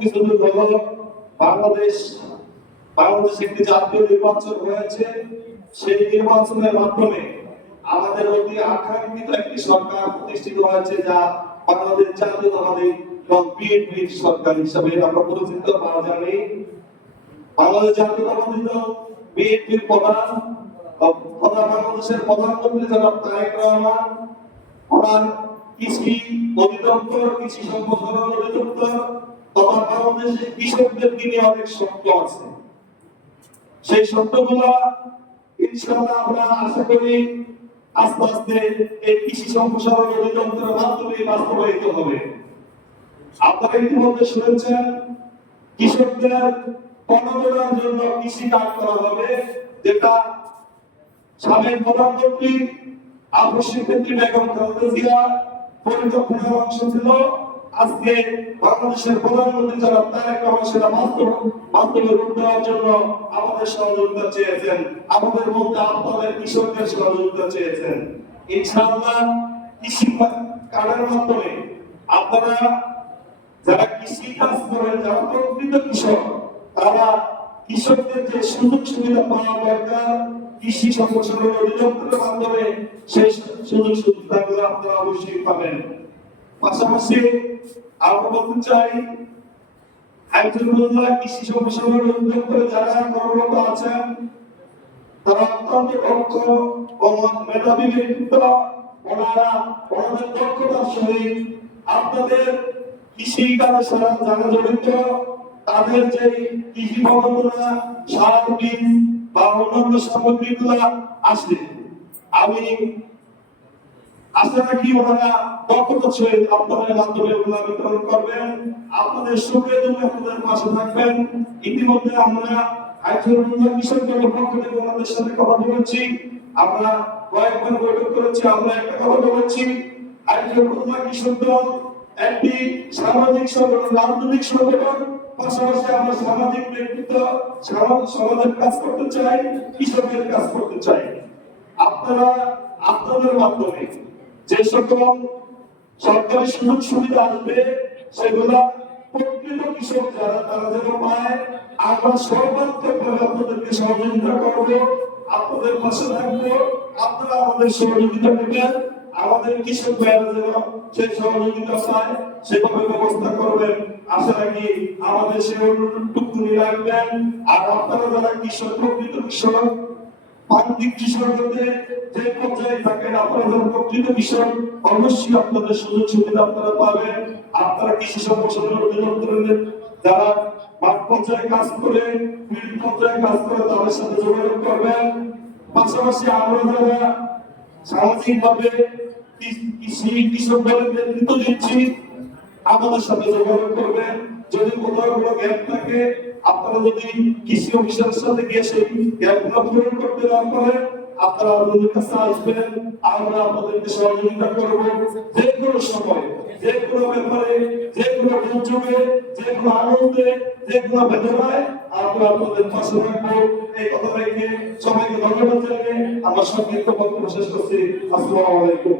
কিছুদিন হলো বাংলাদেশ বাংলাদেশে একটি জাতীয় নির্বাচন হয়েছে। সেই নির্বাচনের মাধ্যমে আমাদের অতি আকাঙ্ক্ষিত একটি সরকার প্রতিষ্ঠিত হয়েছে, যা বাংলাদেশ জাতীয়তাবাদী এবং বিএনপি সরকার হিসাবে আমরা পরিচিত। আমরা জানি বাংলাদেশ জাতীয়তাবাদী দল বিএনপির প্রধান বাংলাদেশের প্রধানমন্ত্রী জনাব তারেক রহমান, ওনার কৃষি অধিদপ্তর, কৃষি সম্প্রসারণ অধিদপ্তর তথা বাংলাদেশের কৃষকদের দিনে অনেক শব্দ আছে। সেই শব্দগুলো ইনশাআল্লাহ আমরা আশা করি আস্তে আস্তে এই কৃষি সম্প্রসারণ অধিদপ্তরের মাধ্যমে বাস্তবায়িত হবে। আপনারা ইতিমধ্যে শুনেছেন কৃষকদের প্রণোদনার জন্য কৃষি কাজ করা হবে, যেটা সাবেক প্রধানমন্ত্রী আবশ্যিক বেগম খালেদা জিয়া পরিকল্পনার অংশ ছিল। আজকে বাংলাদেশের প্রধানমন্ত্রী জনাব তারেক রহমান সেটা বাস্তবে রূপ দেওয়ার জন্য আমাদের সহযোগিতা চেয়েছেন, আমাদের মধ্যে আপনাদের কৃষকদের সহযোগিতা চেয়েছেন। ইনশাআল্লাহ কৃষি কার্ডের মাধ্যমে আপনারা যারা কৃষি কাজ করেন, যারা প্রকৃত কৃষক, তারা কৃষকদের যে সুযোগ সুবিধা পাওয়া দরকার কৃষি সম্প্রসারণ অধিদপ্তরের মাধ্যমে সেই সুযোগ সুবিধাগুলো আপনারা অবশ্যই পাবেন। পাশাপাশি আমরা বলতে চাই আইনজীবীরা কৃষি সম্প্রসারণ অধিদপ্তরে যারা কর্মরত আছেন তারা অত্যন্ত দক্ষ ও মেধাবী ব্যক্তিত্ব। ওনারা ওনাদের দক্ষতার সহিত আপনাদের কৃষি কাজের সাথে যারা জড়িত তাদের যে কৃষি প্রবণতা, সার, বীজ বা অন্যান্য সামগ্রীগুলো আসে, আমি আশা রাখি ওনারা দক্ষতার সহিত আপনাদের মাধ্যমে ওগুলা বিতরণ করবেন, আপনাদের সুখে দুঃখে আপনাদের পাশে থাকবেন। ইতিমধ্যে আমরা আইনজীবী কৃষকদের পক্ষ থেকে ওনাদের সাথে কথা বলেছি, আমরা কয়েকবার বৈঠক করেছি। আমরা একটা কথা বলেছি, আইনজীবী কৃষক দল একটি সামাজিক সংগঠন, রাজনৈতিক সংগঠন, পাশাপাশি আমরা সামাজিক ব্যক্তিত্ব, সমাজের কাজ করতে চাই, কৃষকের কাজ করতে চাই। আপনারা আপনাদের মাধ্যমে যে সকল সরকারি সুযোগ সুবিধা আসবে সেগুলা প্রকৃত কৃষক যারা তারা যেন পায়, আমরা সর্বাত্মকভাবে আপনাদেরকে সহযোগিতা করবো, আপনাদের পাশে থাকবো। আপনারা আমাদের সহযোগিতা করবেন, আমাদের কৃষক ভাইয়েরা যেন সেই সহযোগিতা পায় সেভাবে ব্যবস্থা করবেন। আশা রাখি আমাদের সেই অনুরোধটুকু রাখবেন। আর আপনারা যারা কৃষক, প্রকৃত কৃষক, প্রান্তিক কৃষক হতে যে পর্যায়ে থাকেন, আপনারা যারা প্রকৃত কৃষক, অবশ্যই আপনাদের সুযোগ সুবিধা আপনারা পাবেন। আপনারা কৃষি সম্প্রসারণ অধিদপ্তরের যারা মাঠ পর্যায়ে কাজ করে, ফিল্ড পর্যায়ে কাজ করে তাদের সাথে যোগাযোগ করবেন। পাশাপাশি আমরা যারা সামাজিকভাবে কৃষক দলের নেতৃত্ব দিচ্ছি আমাদের সাথে যোগাযোগ করবেন। যদি কোথাও কোনো গ্যাপ থাকে আপনারা যদি কৃষি অফিসারের সাথে গিয়ে সেই গ্যাপগুলো পূরণ করতে না পারেন আপনারা আমাদের কাছে আসবেন, আমরা আপনাদেরকে সহযোগিতা করব। যে কোনো সময়, যে কোনো ব্যাপারে, যে কোনো দুর্যোগে, যে কোনো আনন্দে, যে কোনো বেদনায় আমরা আপনাদের পাশে থাকবো। এই কথা রেখে সবাইকে ধন্যবাদ জানিয়ে আমার সংক্ষিপ্ত বক্তব্য শেষ করছি। আসসালামু আলাইকুম।